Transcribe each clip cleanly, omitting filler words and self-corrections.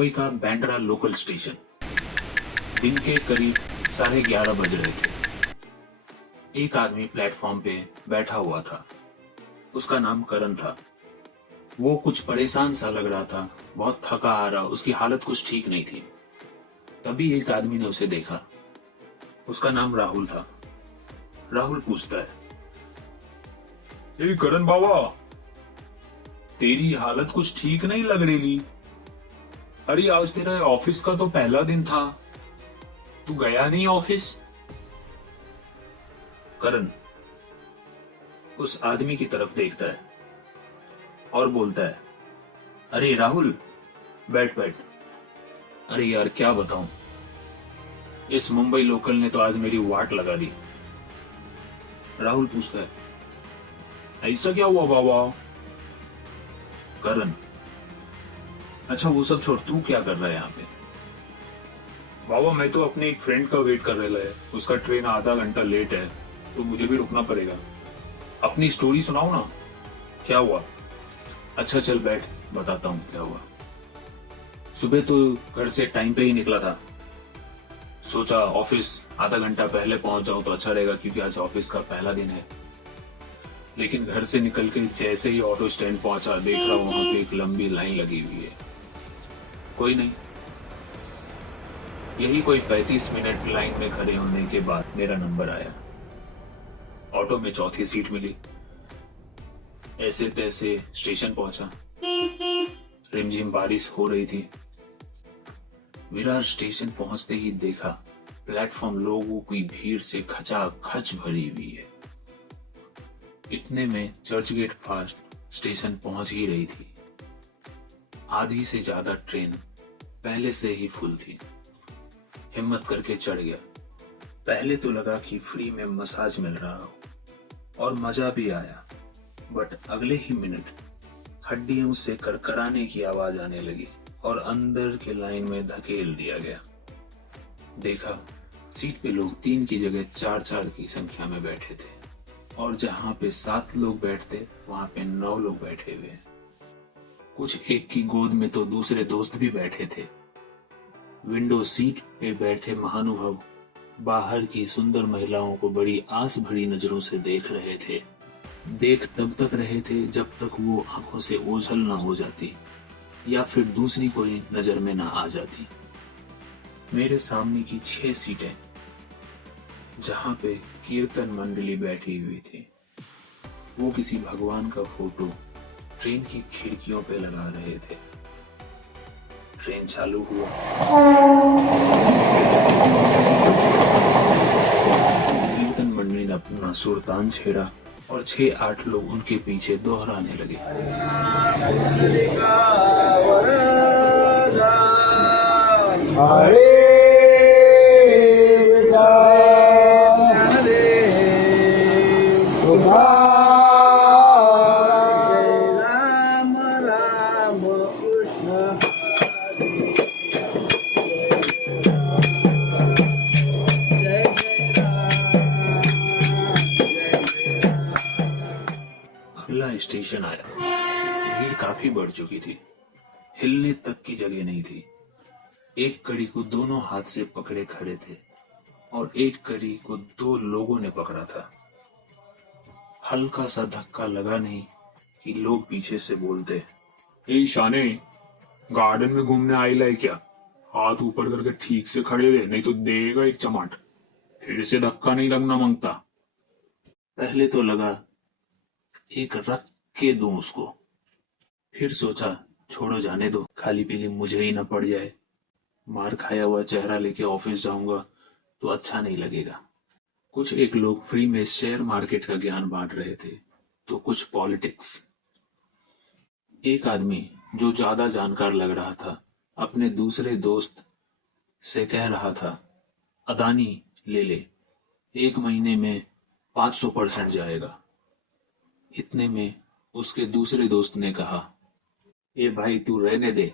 मुंबई का Bandra local station. दिन के करीब 11:30 बज रहे थे। एक आदमी प्लेटफॉर्म पे बैठा हुआ था। उसका नाम करण था। वो कुछ परेशान सा लग रहा था, बहुत थका हारा, उसकी हालत कुछ ठीक नहीं थी। तभी एक आदमी ने उसे देखा। उसका नाम राहुल था। राहुल पूछता है, ए करण बाबा, तेरी हालत कुछ ठीक नहीं लग रही। अरे आज तेरा ऑफिस का तो पहला दिन था, तू गया नहीं ऑफिस? करण उस आदमी की तरफ देखता है और बोलता है, अरे राहुल, बैठ बैठ। अरे यार क्या बताऊं, इस मुंबई लोकल ने तो आज मेरी वाट लगा दी। राहुल पूछता है, ऐसा क्या हुआ बाबा? करण, अच्छा वो सब छोड़, तू क्या कर रहा है यहाँ पे? बाबा मैं तो अपने एक फ्रेंड का वेट कर रहा है, उसका ट्रेन आधा घंटा लेट है, तो मुझे भी रुकना पड़ेगा। अपनी स्टोरी सुनाओ ना, क्या हुआ? अच्छा चल बैठ, बताता हूँ क्या हुआ। सुबह तो घर से टाइम पे ही निकला था। सोचा ऑफिस आधा घंटा पहले पहुंच जाऊं तो अच्छा रहेगा, क्योंकि आज ऑफिस का पहला दिन है। लेकिन घर से निकल के जैसे ही ऑटो स्टैंड पहुंचा, देख रहा हूं वहां पे एक लंबी लाइन लगी हुई है। कोई नहीं। यही कोई 35 मिनट लाइन में खड़े होने के बाद मेरा नंबर आया। ऑटो में चौथी सीट मिली। ऐसे तैसे स्टेशन पहुंचा। रिमझिम बारिश हो रही थी। विरार स्टेशन पहुंचते ही देखा प्लेटफॉर्म लोगों की भीड़ से खचाखच भरी हुई है। इतने में चर्च गेट फास्ट स्टेशन पहुंच ही रही थी। आधी से ज्यादा ट्रेन पहले से ही फुल थी। हिम्मत करके चढ़ गया। पहले तो लगा कि फ्री में मसाज मिल रहा हो और मजा भी आया, बट अगले ही मिनट हड्डियों से करकराने की आवाज आने लगी और अंदर के लाइन में धकेल दिया गया। देखा सीट पे लोग 3 की जगह 4-4 की संख्या में बैठे थे, और जहां पे 7 लोग बैठते वहां पे 9 लोग बैठे हुए। कुछ एक की गोद में तो दूसरे दोस्त भी बैठे थे। विंडो सीट पे बैठे महानुभव बाहर की सुंदर महिलाओं को बड़ी आस भरी नजरों से देख रहे थे। देख तब तक रहे थे जब तक वो आंखों से ओझल ना हो जाती या फिर दूसरी कोई नजर में ना आ जाती। मेरे सामने की 6 सीटें, जहां पे कीर्तन मंडली बैठी हुई थी, वो किसी भगवान का फोटो ट्रेन की खिड़कियों पे लगा रहे थे। ट्रेन चालू हुआ। कीर्तन मंडली ने अपना सुरतान छेड़ा और 6-8 लोग उनके पीछे दोहराने लगे। अगला स्टेशन आया। भीड़ काफी बढ़ चुकी थी। हिलने तक की जगह नहीं थी। एक कड़ी को दोनों हाथ से पकड़े खड़े थे और एक कड़ी को 2 लोगों ने पकड़ा था। हल्का सा धक्का लगा नहीं कि लोग पीछे से बोलते, ए शाने, गार्डन में घूमने आइला है क्या? हाथ ऊपर करके ठीक से खड़े रहे, नहीं तो देगा एक चमाट। फिर से धक्का नहीं लगना मांगता। पहले तो लगा एक रख के दूं उसको, फिर सोचा छोड़ो जाने दो, खाली पीली मुझे ही ना पड़ जाए। मार खाया हुआ चेहरा लेके ऑफिस जाऊंगा तो अच्छा नहीं लगेगा। कुछ एक लोग फ्री में शेयर मार्केट का ज्ञान बांट रहे थे, तो कुछ पॉलिटिक्स। एक आदमी जो ज्यादा जानकार लग रहा था अपने दूसरे दोस्त से कह रहा था, अदानी ले ले, 1 महीने में 500% जाएगा। इतने में उसके दूसरे दोस्त ने कहा, ए भाई तू रहने दे,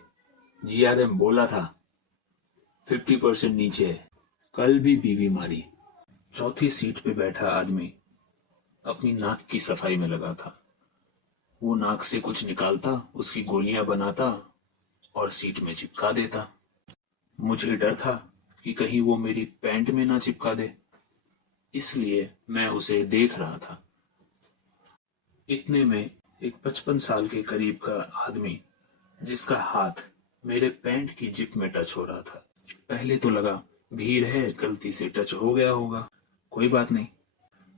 जीआरएम बोला था 50% नीचे है। कल भी बीवी मारी। चौथी सीट पे बैठा आदमी अपनी नाक की सफाई में लगा था। वो नाक से कुछ निकालता, उसकी गोलियां बनाता और सीट में चिपका देता। मुझे डर था कि कहीं वो मेरी पैंट में ना चिपका दे, इसलिए मैं उसे देख रहा था। इतने में एक 55 साल के करीब का आदमी, जिसका हाथ मेरे पैंट की जिप में टच हो रहा था। पहले तो लगा भीड़ है, गलती से टच हो गया होगा, कोई बात नहीं।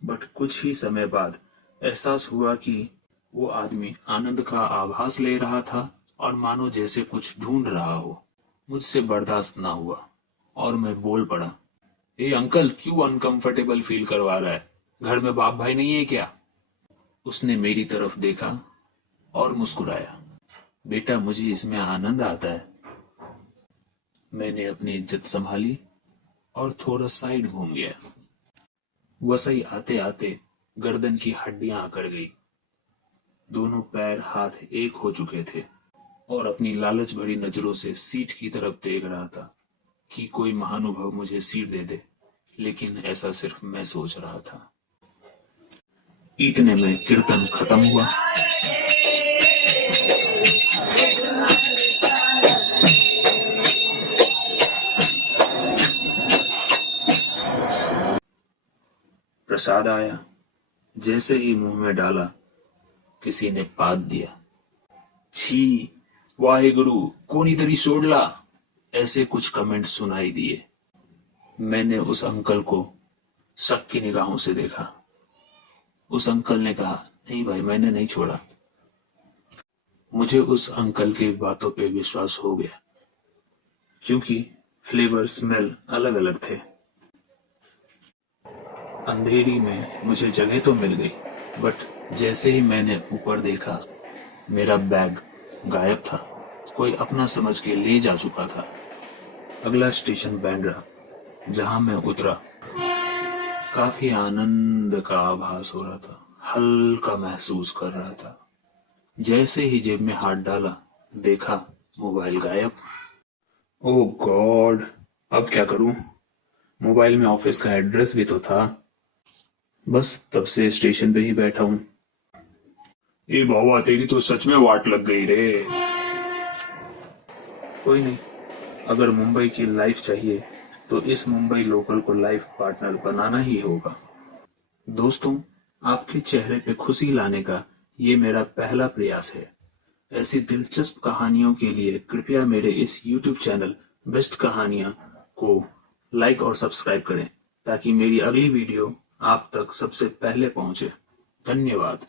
बट कुछ ही समय बाद एहसास हुआ कि वो आदमी आनंद का आभास ले रहा था और मानो जैसे कुछ ढूंढ रहा हो। मुझसे बर्दाश्त ना हुआ और मैं बोल पड़ा, ए अंकल, क्यों अनकंफर्टेबल फील करवा रहा है? घर में बाप भाई नहीं है क्या? उसने मेरी तरफ देखा और मुस्कुराया। बेटा, मुझे इसमें आनंद आता है। मैंने अपनी इज्जत संभाली और थोड़ा साइड घूम गया। वसई आते आते गर्दन की हड्डियां अकड़ गई। दोनों पैर हाथ एक हो चुके थे और अपनी लालच भरी नजरों से सीट की तरफ देख रहा था कि कोई महानुभव मुझे सीट दे दे, लेकिन ऐसा सिर्फ मैं सोच रहा था। इतने में कीर्तन खत्म हुआ। प्रसाद आया। जैसे ही मुंह में डाला, किसी ने पाद दिया। छी, वाहेगुरु, कोनी तरी सोडला, ऐसे कुछ कमेंट सुनाई दिए। मैंने उस अंकल को शक की निगाहों से देखा। उस अंकल ने कहा, नहीं भाई, मैंने नहीं छोड़ा। मुझे उस अंकल की बातों पे विश्वास हो गया, क्योंकि फ्लेवर स्मेल अलग अलग थे। अंधेरी में मुझे जगह तो मिल गई, बट जैसे ही मैंने ऊपर देखा, मेरा बैग गायब था। कोई अपना समझ के ले जा चुका था। अगला स्टेशन बांद्रा, जहां मैं उतरा। काफी आनंद का आभास हो रहा था, हल्का महसूस कर रहा था। जैसे ही जेब में हाथ डाला, देखा मोबाइल गायब। ओह गॉड, अब क्या करूं? मोबाइल में ऑफिस का एड्रेस भी तो था। बस तब से स्टेशन पे ही बैठा हूं। ए बाबा, तेरी तो सच में वाट लग गई रे। कोई नहीं, अगर मुंबई की लाइफ चाहिए तो इस मुंबई लोकल को लाइफ पार्टनर बनाना ही होगा। दोस्तों, आपके चेहरे पे खुशी लाने का ये मेरा पहला प्रयास है। ऐसी दिलचस्प कहानियों के लिए कृपया मेरे इस YouTube चैनल बेस्ट कहानियां को लाइक और सब्सक्राइब करें, ताकि मेरी अगली वीडियो आप तक सबसे पहले पहुंचे। धन्यवाद।